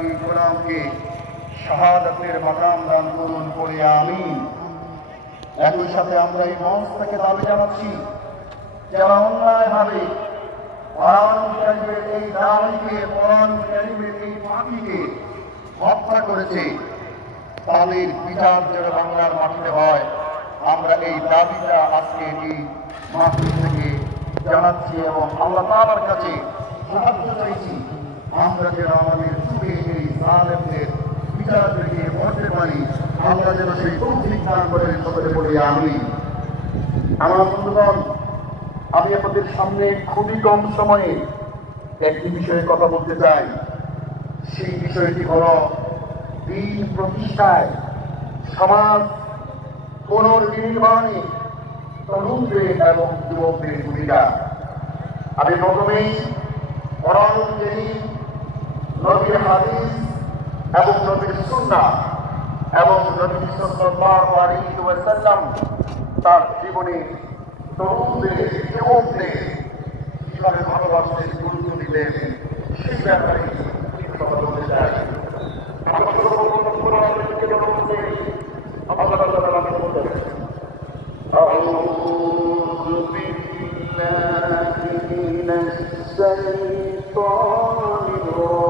এই গোলামকে শাহাদাতের মাকাম দান করুন বলে আমিন। একই সাথে আমরা এই মঞ্চ থেকে দাবি জানাচ্ছি, যারা অন্যায়ভাবে কোরআন কারীমের এই দাবিকে, কোরআন কারীমের এই পাখিকে হত্যা করেছে, তাদের বিচার যেন বাংলার মাটিতে হয়, আমরা এই দাবিটা আজকে এই মাটি থেকে জানাচ্ছি এবং আল্লাহ তাআলার কাছে সাহায্য চাইছি। আমরা যেন আমাদের যুগে এই জালেমদের বিচার থেকে করতে পারি, আল্লাহ যেন সেই তৌফিক দান করেন, সকলে বলি আমিন। আমার বন্ধুগণ, আমি আপনাদের সামনে খুবই কম সময়ে একটি বিষয়ে কথা বলতে চাই। সেই বিষয়টি হল দিন প্রতিষ্ঠায়, সমাজ পুনর্নির্মাণে তরুণদের এবং যুবকদের ভূমিকা। আমি প্রথমেই কোরআন কারীম, নবীর হাদিস এবং নবীর সুন্নাহ এবং নবী সাল্লাল্লাহু আলাইহি ওয়াসাল্লাম তার জীবনে তরুণদের, যুবকদের কিভাবে ভালোবাসতে গুরুত্ব দিলেন সেই ব্যাপারে কথা বলতে চাই। أعوذ بالله من الشيطان الرجيم